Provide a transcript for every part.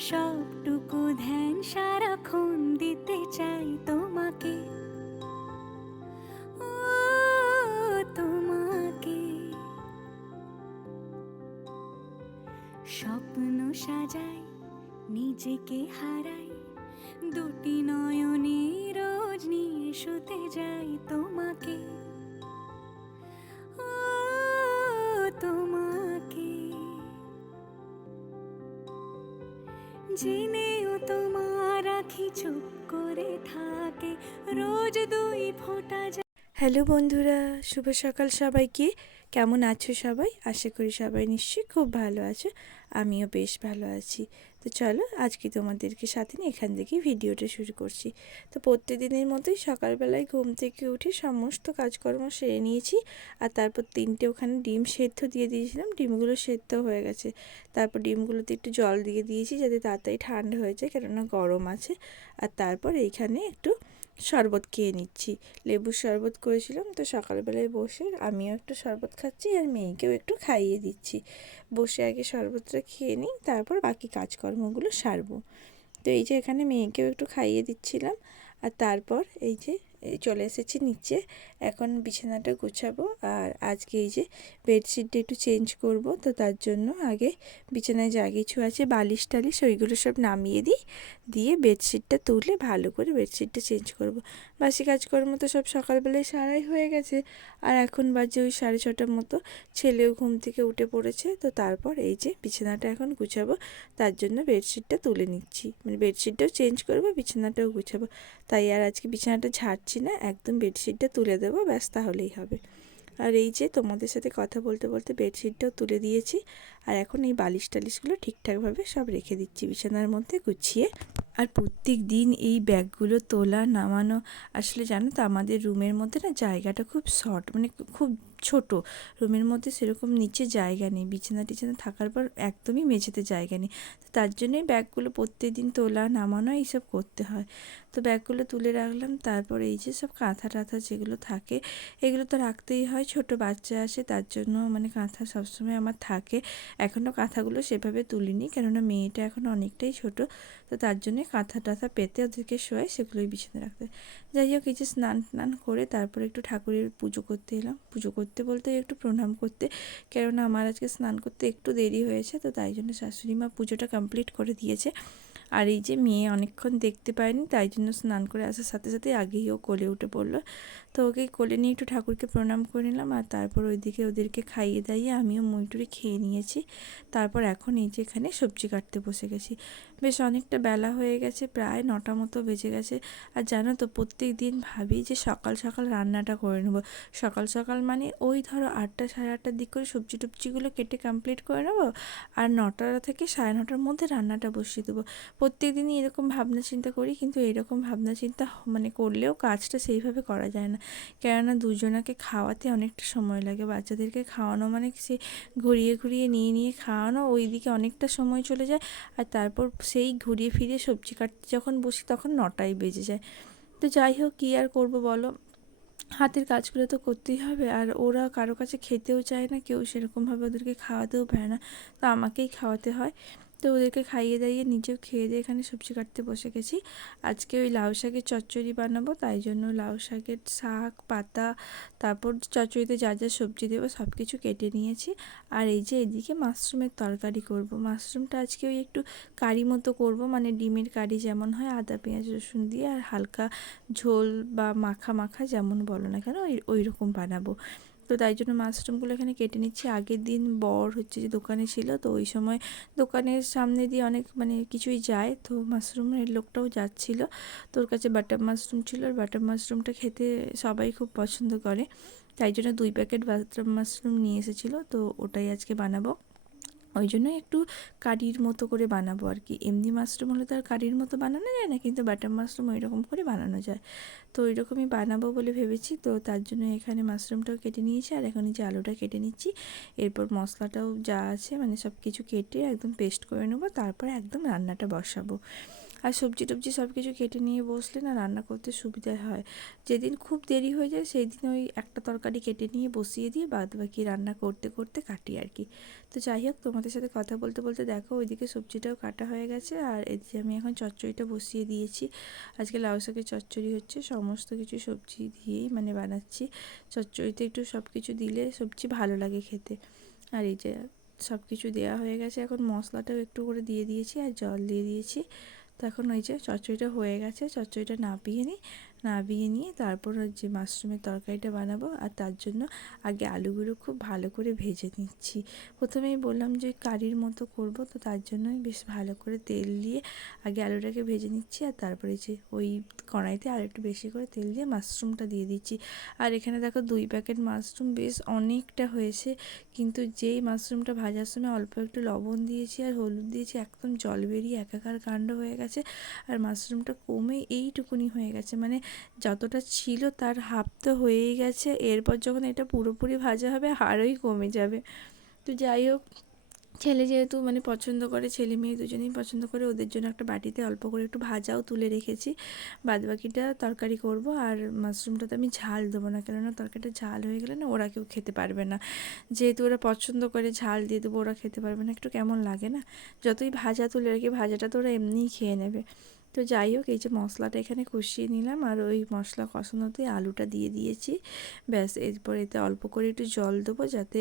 সবটুকু ধ্যান সারাক্ষণ দিতে চাই তোমাকে, ও তোমাকে। স্বপ্ন সাজাই, নিজেকে হারাই, দুটি নয়নে রোজ নিয়ে শুতে যাই তোমাকে, ও তোমাকে। জেনেও তোমার আখি চুপ করে থাকে, রোজ দুই ফোঁটা। হ্যালো বন্ধুরা, শুভ সকাল সবাইকে। কেমন আছো সবাই? আশা করি সবাই নিশ্চয়ই খুব ভালো আছো। আমিও বেশ ভালো আছি। তো চলো আজকে তোমাদেরকে সাথে নিয়ে এখান থেকেই ভিডিওটা শুরু করছি। তো প্রত্যেকদিনের মতোই সকালবেলায় ঘুম থেকে উঠে সমস্ত কাজকর্ম সেরে নিয়েছি। আর তারপর 3টে ওখানে ডিম সেদ্ধ দিয়ে দিয়েছিলাম, ডিমগুলো সেদ্ধ হয়ে গেছে। তারপর ডিমগুলোতে একটু জল দিয়ে দিয়েছি যাতে তাড়াতাড়ি ঠান্ডা হয়ে যায়, কেননা গরম আছে। আর তারপর এইখানে একটু শরবত খেয়ে নিচ্ছি। লেবুর শরবত করেছিলাম, তো সকালবেলায় বসে আমিও একটু শরবত খাচ্ছি আর মেয়েকেও একটু খাইয়ে দিচ্ছি। বসে আগে শরবতটা খেয়ে নিই, তারপর বাকি কাজকর্মগুলো সারবো। তো এই যে এখানে মেয়েকেও একটু খাইয়ে দিচ্ছিলাম। আর তারপর এই যে চলে এসেছি নিচে, এখন বিছানাটা গুছাবো। আর আজকে এই যে বেডশিটটা একটু চেঞ্জ করব, তো তার জন্য আগে বিছানায় যা কিছু আছে বালিশ টালিশ ওইগুলো সব নামিয়ে দিই, দিয়ে বেডশিটটা তুলে ভালো করে বেডশিটটা চেঞ্জ করব। বাসি কাজকর্ম তো সব সকালবেলায় সারাই হয়ে গেছে। আর এখন বাজে ওই 6:30টার মতো, ছেলেও ঘুম থেকে উঠে পড়েছে। তো তারপর এই যে বিছানাটা এখন গুছাবো, তার জন্য বেডশিটটা তুলে নিচ্ছি, মানে বেডশিটটাও চেঞ্জ করবো, বিছানাটাও গুছাবো। তাই আর আজকে বিছানাটা ঝাড়ছি না, একদম বেডশিটটা তুলে দেবো, ব্যাস তাহলেই হবে। আর এই যে তোমাদের সাথে কথা বলতে বলতে বেডশিটটাও তুলে দিয়েছি। আর এখন এই বালিশ টালিশগুলো ঠিকঠাকভাবে সব রেখে দিচ্ছি বিছানার মধ্যে গুছিয়ে। আর প্রত্যেক দিন এই ব্যাগগুলো তোলা নামানো, আসলে জানো তো আমাদের রুমের মধ্যে না জায়গাটা খুব শর্ট, মানে খুব ছোট। রুমের মধ্যে সেরকম নিচে জায়গা নেই, বিছানা টিছানা থাকার পর একদমই মেঝেতে জায়গা নেই। তো তার জন্যই ব্যাগগুলো প্রত্যেক দিন তোলা নামানো এইসব করতে হয়। তো ব্যাগগুলো তুলে রাখলাম। তারপর এই যে সব কাঁথা টাথা যেগুলো থাকে, এগুলো তো রাখতেই হয়, ছোট বাচ্চা আসে তার জন্য, মানে কাঁথা সবসময় আমার থাকে। এখনও কাঁথাগুলো সেভাবে তুলিনি, কেননা মেয়েটা এখন অনেকটাই ছোট। তো তার জন্যে কাঁথা টাথা পেতে ওদেরকে শোয়াই, সেগুলোই বিছানায় রাখতে। যাই হোক, এই যে স্নান টান করে তারপর একটু ঠাকুরের পুজো করতে এলাম। পুজো করতে বলতে একটু প্রণাম করতে, কেননা আমার আজকে স্নান করতে একটু দেরি হয়েছে। তো তাই জন্য শাশুড়ি মা পুজোটা কমপ্লিট করে দিয়েছে। আর এই যে মেয়ে অনেকক্ষণ দেখতে পায়নি, তাই জন্য স্নান করে আসার সাথে সাথে আগেই ও কোলে উঠে পড়লো। তো ওকে কোলে নিয়ে একটু ঠাকুরকে প্রণাম করে নিলাম। আর তারপর ওইদিকে ওদেরকে খাইয়ে দাইয়ে আমিও মুড়ি খেয়ে নিয়েছি। তারপর এখন এই যে এখানে সবজি কাটতে বসে গেছি। বেশ অনেকটা বেলা হয়ে গেছে, প্রায় 9টা মতো বেজে গেছে। আর জানো তো প্রত্যেক দিন ভাবি যে সকাল সকাল রান্নাটা করে নেবো। সকাল সকাল মানে ওই ধরো 8টা 8:30টার দিক করে সবজি টবজিগুলো কেটে কমপ্লিট করে নেবো, আর 9টা থেকে 9:30টার মধ্যে রান্নাটা বসিয়ে দেবো। প্রত্যেক দিনই এরকম ভাবনা চিন্তা করি, কিন্তু এরকম ভাবনা চিন্তা মানে করলেও কাজটা সেইভাবে করা যায় না, কেননা দুজনাকে খাওয়াতে অনেকটা সময় লাগে। বাচ্চাদেরকে খাওয়ানো মানে সে ঘুরিয়ে ঘুরিয়ে নিয়ে নিয়ে খাওয়ানো, ওই দিকে অনেকটা সময় চলে যায়। আর তারপর সেই ঘুরিয়ে ফিরিয়ে সবজি কাটতে যখন বসি তখন 9টাই বেজে যায়। তো যাই হোক, কী আর করবো বলো, হাতের কাজগুলো তো করতেই হবে। আর ওরা কারো কাছে খেতেও চায় না, কেউ সেরকমভাবে ওদেরকে খাওয়াতেও পারে না, তো আমাকেই খাওয়াতে হয়। তো ওদেরকে খাইয়ে দাইয়ে নিজেও খেয়ে দিয়ে এখানে সবজি কাটতে বসে গেছি। আজকে ওই লাউ শাকের চচ্চড়ি বানাবো, তাই জন্য লাউ শাকের শাক পাতা, তারপর চচ্চড়িতে যা যা সবজি দেবো সব কিছু কেটে নিয়েছি। আর এই যে এদিকে মাশরুমের তরকারি করব। মাশরুমটা আজকে ওই একটু কারি মতো করব, মানে ডিমের কারি যেমন হয় আদা পেঁয়াজ রসুন দিয়ে, আর হালকা ঝোল বা মাখা মাখা যেমন বলো না কেন ওই রকম বানাবো। তো তাই জন্য মাশরুমগুলো এখানে কেটে নিচ্ছি। আগের দিন বর হচ্ছে যে দোকানে ছিল, তো ওই সময় দোকানের সামনে দিয়ে অনেক মানে কিছুই যায়, তো মাশরুমের লোকটাও যাচ্ছিলো। তোর কাছে বাটার মাশরুম ছিল, আর বাটার মাশরুমটা খেতে সবাই খুব পছন্দ করে, তাই জন্য 2 প্যাকেট বাটার মাশরুম নিয়ে এসেছিলো। তো ওটাই আজকে বানাবো, ওই জন্যই একটু কারির মতো করে বানাবো আর কি। এমনি মাশরুম হলে তো আর কারির মতো বানানো যায় না, কিন্তু বাটার মাশরুম ওই রকম করে বানানো যায়। তো ওই রকমই বানাবো বলে ভেবেছি। তো তার জন্য এখানে মাশরুমটাও কেটে নিয়েছি, আর এখন এই যে আলুটা কেটে নিচ্ছি। এরপর মশলাটাও যা আছে মানে সব কিছু কেটে একদম পেস্ট করে নেবো, তারপর একদম রান্নাটা বসাবো। আর সবজি টবজি সব কিছু কেটে নিয়ে বসলে না রান্না করতে সুবিধা হয়। যেদিন খুব দেরি হয়ে যায় সেই দিন ওই একটা তরকারি কেটে নিয়ে বসিয়ে দিয়ে বাদ বাকি রান্না করতে করতে কাটি আর কি। তো যাই হোক, তোমাদের সাথে কথা বলতে বলতে দেখো ওইদিকে সবজিটাও কাটা হয়ে গেছে, আর এদিকে আমি এখন চচ্চড়িটা বসিয়ে দিয়েছি। আজকে লাউ শাকের চচ্চড়ি হচ্ছে, সমস্ত কিছু সবজি দিয়েই মানে বানাচ্ছি। চচ্চড়িতে একটু সব কিছু দিলে সবজি ভালো লাগে খেতে। আর এই যে সব কিছু দেওয়া হয়ে গেছে, এখন মশলাটাও একটু করে দিয়ে দিয়েছি আর জল দিয়ে দিয়েছি। তো এখন ওই যে চচ্চড়িটা হয়ে গেছে, চচ্চড়িটা নাবিয়ে নিয়ে তারপর যে মাশরুমের তরকারিটা বানাবো। আর তার জন্য আগে আলুগুলো খুব ভালো করে ভেজে নিচ্ছি। প্রথমেই বললাম যে কারির মতো করব, তো তার জন্যই বেশ ভালো করে তেল দিয়ে আগে আলুটাকে ভেজে নিচ্ছি। আর তারপরে যে ওই কড়াইতে আর একটু বেশি করে তেল দিয়ে মাশরুমটা দিয়ে দিচ্ছি। আর এখানে দেখো 2 প্যাকেট মাশরুম, বেশ অনেকটা হয়েছে। কিন্তু যেই মাশরুমটা ভাজার সময় অল্প একটু লবণ দিয়েছি আর হলুদ দিয়েছি, একদম জল বেরিয়ে একাকার কাণ্ড হয়ে গেছে। আর মাশরুমটা কমে এইটুকুনি হয়ে গেছে, মানে যতটা ছিল তার হাফ তো হয়েই গেছে। এরপর যখন এটা পুরোপুরি ভাজা হবে আরোই কমে যাবে। তো যাই হোক, ছেলে যেহেতু মানে পছন্দ করে, ছেলে মেয়ে দুজনেই পছন্দ করে, ওদের জন্য একটা বাটিতে অল্প করে একটু ভাজাও তুলে রেখেছি। বাদবাকিটা তরকারি করব। আর মাশরুমটা তো আমি ঝাল দেবো না, কেননা তরকারিটা ঝাল হয়ে গেলে না ওরা কেউ খেতে পারবে না। যেহেতু ওরা পছন্দ করে, ঝাল দিয়ে দেবো, ওরা খেতে পারবে না, একটু কেমন লাগে না। যতই ভাজা তুলে রেখে, ভাজাটা তো ওরা এমনিই খেয়ে নেবে। তো যাই হোক, এই যে মশলাটা এখানে কষিয়ে নিলাম, আর ওই মশলা কষানোতেই আলুটা দিয়ে দিয়েছি। ব্যাস, এরপর এতে অল্প করে একটু জল দেবো যাতে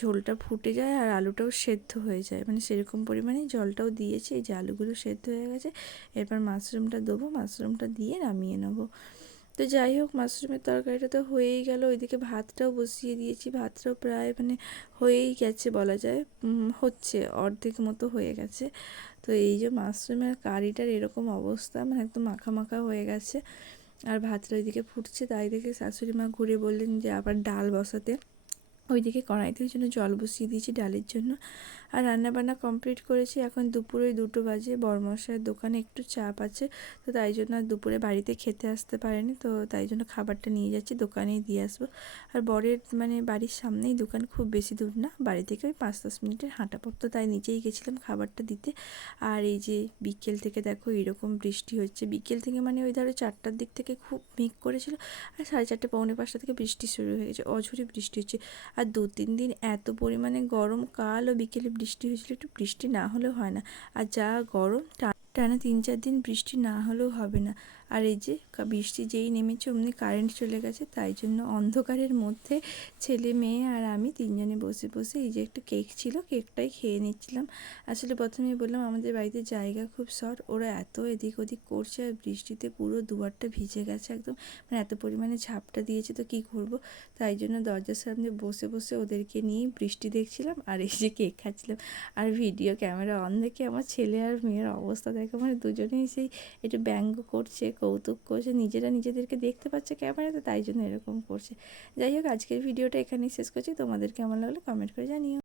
ঝোলটা ফুটে যায় আর আলুটাও সেদ্ধ হয়ে যায়, মানে সেরকম পরিমাণেই জলটাও দিয়েছি। এই যে আলুগুলো সেদ্ধ হয়ে গেছে, এরপর মাশরুমটা দেবো, মাশরুমটা দিয়ে নামিয়ে নেবো। তো যাই হোক, মাশরুমের তরকারিটা তো হয়েই গেল। ওইদিকে ভাতটাও বসিয়ে দিয়েছি, ভাতটাও প্রায় মানে হয়েই গেছে বলা যায়, হচ্ছে অর্ধেক মতো হয়ে গেছে। তো এই যে মাশরুমের কারিটার এরকম অবস্থা, মানে একদম মাখা মাখা হয়ে গেছে। আর ভাতটা ওইদিকে ফুটছে, তাই দেখে শাশুড়ি মা ঘুরে বললেন যে আবার ডাল বসাতে। ওইদিকে কড়াইতে ওই জন্য জল বসিয়ে দিয়েছি ডালের জন্য। আর রান্নাবান্না কমপ্লিট করেছি, এখন দুপুরে 2টো বাজে। বড়মশাইয়ের দোকানে একটু চাপ আছে, তো তাই জন্য আর দুপুরে বাড়িতে খেতে আসতে পারেনি, তো তাই জন্য খাবারটা নিয়ে যাচ্ছি, দোকানেই দিয়ে আসবো। আর বরের মানে বাড়ির সামনেই দোকান, খুব বেশি দূর না, বাড়ি থেকে ওই 5-10 মিনিটের হাঁটা পথ, তো তাই নিচেই গেছিলাম খাবারটা দিতে। আর এই যে বিকেল থেকে দেখো এরকম বৃষ্টি হচ্ছে, বিকেল থেকে মানে ওই ধরো 4টার দিক থেকে খুব মেঘ করেছিল, আর 4:30 পৌনে 5টা থেকে বৃষ্টি শুরু হয়ে গেছে, অঝরে বৃষ্টি হচ্ছে। আর 2-3 দিন এত পরিমাণে গরম, কালও বিকেলে বৃষ্টি হয়েছিল, একটু বৃষ্টি না হলেও হয় না। আর যা গরম, টানা 3-4 দিন বৃষ্টি না হলেও হবে না। আর এই যে বৃষ্টি যেই নেমেছে অমনি কারেন্ট চলে গেছে, তাই জন্য অন্ধকারের মধ্যে ছেলে মেয়ে আর আমি 3জনে বসে বসে এই যে একটা কেক ছিল, কেকটাই খেয়ে নিচ্ছিলাম। আসলে প্রথমেই বললাম আমাদের বাড়িতে জায়গা খুব শর্ট, ওরা এত এদিক ওদিক করছে, আর বৃষ্টিতে পুরো দুয়ারটা ভিজে গেছে একদম, মানে এত পরিমাণে ঝাপটা দিয়েছে, তো কী করব। তাই জন্য দরজার সামনে বসে বসে ওদেরকে নিয়ে বৃষ্টি দেখছিলাম আর এই যে কেক খাচ্ছিলাম। আর ভিডিও ক্যামেরা অন দেখে আমার ছেলে আর মেয়ের অবস্থা দেখো, মানে দুজনেই সেই একটু ব্যঙ্গ করছে, কৌতুক করছে, নিজেরা নিজেদেরকে দেখতে পাচ্ছে ক্যামেরাতে, তাই জন্য এরকম করছে। যাই হোক, আজকের ভিডিওটা এখানেই শেষ করছি। তোমাদের কেমন লাগলো কমেন্ট করে জানিও।